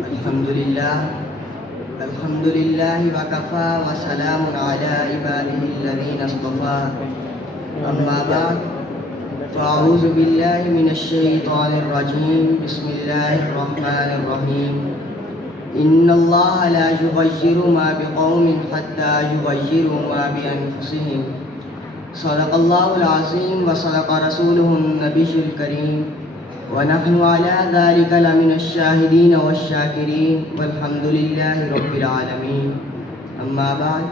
الحمد لله وكفى وسلام على عباده الذين اصطفى أما بعد فأعوذ بالله من الشيطان الرجيم بسم الله الرحمن الرحيم إن الله لا يغير ما بقوم حتى يغيروا ما بأنفسهم صدق الله العظيم وصدق رسوله النبي الكريم ونحن على ذلك لمن الشاهدين والشاكرين والحمد لله رب العالمين اما بعد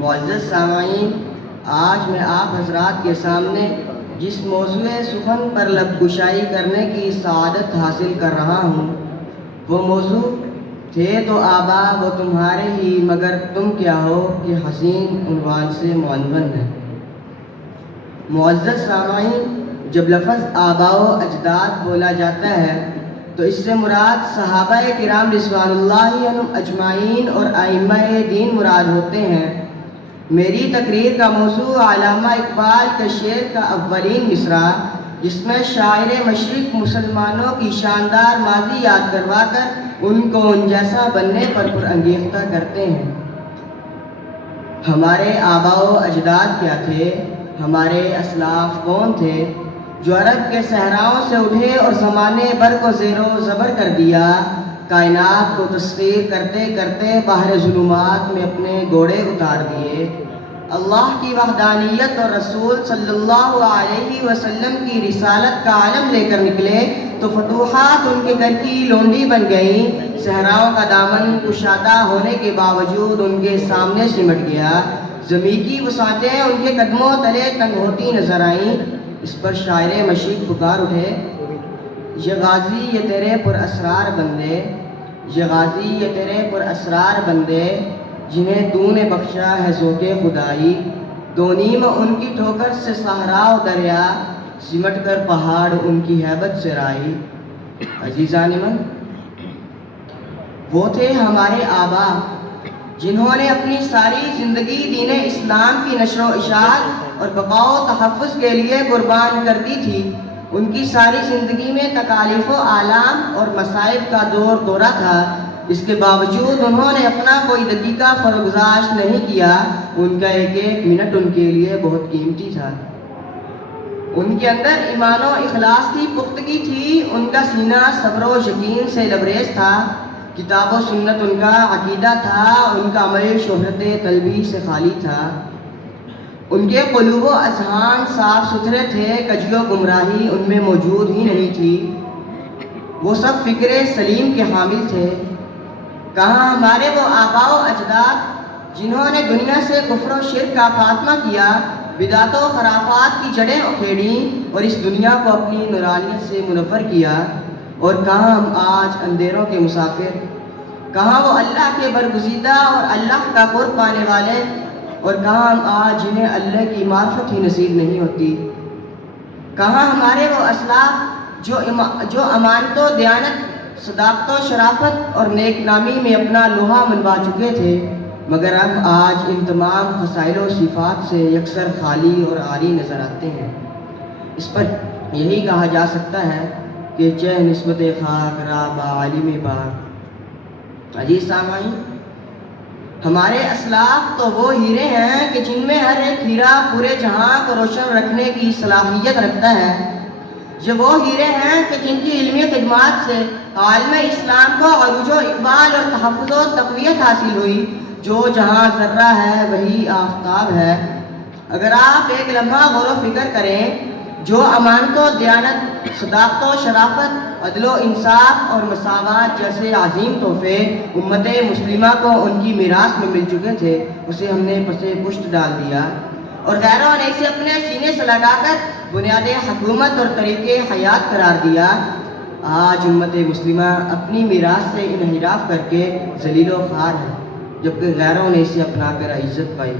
معزز سامعین، آج میں آپ حضرات کے سامنے جس موضوع سخن پر لب گشائی کرنے کی سعادت حاصل کر رہا ہوں وہ موضوع تھے تو آبا وہ تمہارے ہی مگر تم کیا ہو کہ حسین عنوان سے معنون ہے۔ معزز سامعین، جب لفظ آبا و اجداد بولا جاتا ہے تو اس سے مراد صحابہ کرام رضوان اللہ عنہم اجمعین اور ائمہ دین مراد ہوتے ہیں۔ میری تقریر کا موضوع علامہ اقبال کے شعر کا اولین مصرع، جس میں شاعر مشرق مسلمانوں کی شاندار ماضی یاد کروا کر ان کو ان جیسا بننے پر پرانگیختہ کرتے ہیں۔ ہمارے آبا و اجداد کیا تھے؟ ہمارے اسلاف کون تھے جو عرب کے صحراؤں سے اٹھے اور زمانے بھر کو زیر و زبر کر دیا، کائنات کو تسخیر کرتے کرتے باہر ظلمات میں اپنے گھوڑے اتار دیے، اللہ کی وحدانیت اور رسول صلی اللہ علیہ وسلم کی رسالت کا عالم لے کر نکلے تو فتوحات ان کے گھر کی لونڈی بن گئیں، صحراؤں کا دامن کشادہ ہونے کے باوجود ان کے سامنے سمٹ گیا، زمین کی وسعتیں ان کے قدموں تلے تنگ ہوتی نظر آئیں۔ اس پر شاعر مشرق پکار اٹھے، یہ غازی یہ تیرے پر اسرار بندے، یہ غازی یہ تیرے پر اسرار بندے، جنہیں تو نے بخشا ہے ذوق خدائی، دو نیم ان کی ٹھوکر سے صحرا و دریا، سمٹ کر پہاڑ ان کی ہیبت سے رائی۔ عزیزان من، وہ تھے ہمارے آبا جنہوں نے اپنی ساری زندگی دین اسلام کی نشر و اشاعت اور بقا و تحفظ کے لیے قربان کر دی تھی۔ ان کی ساری زندگی میں تکالیف و آلام اور مصائب کا دورہ تھا، اس کے باوجود انہوں نے اپنا کوئی دقیقہ فرگزاشت نہیں کیا، ان کا ایک ایک منٹ ان کے لیے بہت قیمتی تھا۔ ان کے اندر ایمان و اخلاص کی پختگی تھی، ان کا سینہ صبر و یقین سے لبریز تھا، کتاب و سنت ان کا عقیدہ تھا، ان کا عمل شہرت طلبی سے خالی تھا، ان کے قلوب و اذہان صاف ستھرے تھے، کجی و گمراہی ان میں موجود ہی نہیں تھی، وہ سب فکر سلیم کے حامل تھے۔ کہاں ہمارے وہ آبا و اجداد جنہوں نے دنیا سے کفر و شرک کا خاتمہ کیا، بدعت و خرافات کی جڑیں اکھیڑیں اور اس دنیا کو اپنی نورانیت سے منور کیا؟ اور کہاں ہم آج اندھیروں کے مسافر؟ کہاں وہ اللہ کے برگزیدہ اور اللہ کا قرب پانے والے؟ اور کہاں ہم آج جنہیں اللہ کی معرفت ہی نصیب نہیں ہوتی؟ کہاں ہمارے وہ اسلاف جو امانت و دیانت، صداقت و شرافت اور نیک نامی میں اپنا لوہا منوا چکے تھے، مگر ہم آج ان تمام خصائل و صفات سے یکسر خالی اور عاری نظر آتے ہیں؟ اس پر یہی کہا جا سکتا ہے کہ چہ نسبت خاک را با عالم پاک۔ عزیز سامعین، ہمارے اسلاف تو وہ ہیرے ہیں کہ جن میں ہر ایک ہیرا پورے جہاں کو روشن رکھنے کی صلاحیت رکھتا ہے، یہ وہ ہیرے ہیں کہ جن کی علمی خدمات سے عالم اسلام کو عروج و اقبال اور تحفظ و تقویت حاصل ہوئی، جو جہاں ذرہ ہے وہی آفتاب ہے۔ اگر آپ ایک لمحہ غور و فکر کریں، جو امانت و دیانت، صداقت و شرافت، عدل و انصاف اور مساوات جیسے عظیم تحفے امت مسلمہ کو ان کی میراث میں مل چکے تھے، اسے ہم نے پس پشت ڈال دیا اور غیروں نے اسے اپنے سینے سے لگا کر بنیاد حکومت اور طریقے حیات قرار دیا۔ آج امت مسلمہ اپنی میراث سے انحراف کر کے ذلیل و خوار ہے، جبکہ غیروں نے اسے اپنا کر عزت پائی۔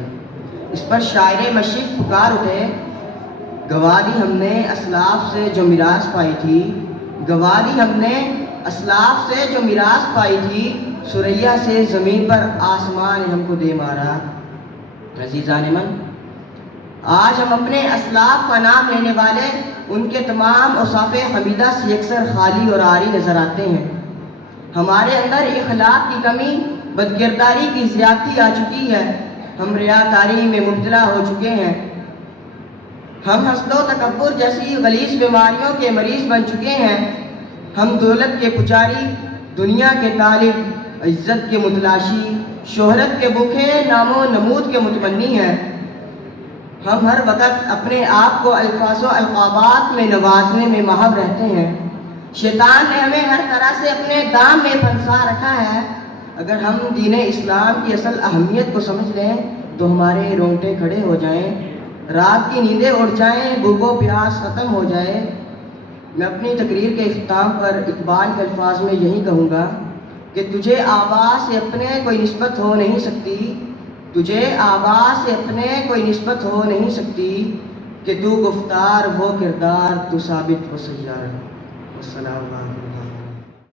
اس پر شاعر مشرق پکار اٹھے، گوا دی ہم نے اسلاف سے جو میراث پائی تھی، گوا دی ہم نے اسلاف سے جو میراث پائی تھی، سریا سے زمین پر آسمان نے ہم کو دے مارا۔ عزیزان من، آج ہم اپنے اسلاف کا نام لینے والے ان کے تمام اوصاف حمیدہ سے یکسر خالی اور عاری نظر آتے ہیں۔ ہمارے اندر اخلاق کی کمی، بدکرداری کی زیادتی آ چکی ہے، ہم ریاکاری میں مبتلا ہو چکے ہیں، ہم حسد و تکبر جیسی غلیظ بیماریوں کے مریض بن چکے ہیں، ہم دولت کے پجاری، دنیا کے طالب، عزت کے متلاشی، شہرت کے بھوکے، نام و نمود کے متمنی ہیں، ہم ہر وقت اپنے آپ کو الفاظ و القابات میں نوازنے میں محو رہتے ہیں۔ شیطان نے ہمیں ہر طرح سے اپنے دام میں پھنسا رکھا ہے۔ اگر ہم دین اسلام کی اصل اہمیت کو سمجھ لیں تو ہمارے رونگٹے کھڑے ہو جائیں، رات کی نیندیں اڑ جائیں، بھوک و پیاس ختم ہو جائے۔ میں اپنی تقریر کے اختتام پر اقبال کے الفاظ میں یہی کہوں گا کہ تجھے آبا سے اپنے کوئی نسبت ہو نہیں سکتی، تجھے آبا سے اپنے کوئی نسبت ہو نہیں سکتی، کہ تو گفتار وہ کردار تو ثابت و سیار۔ السلام علیکم۔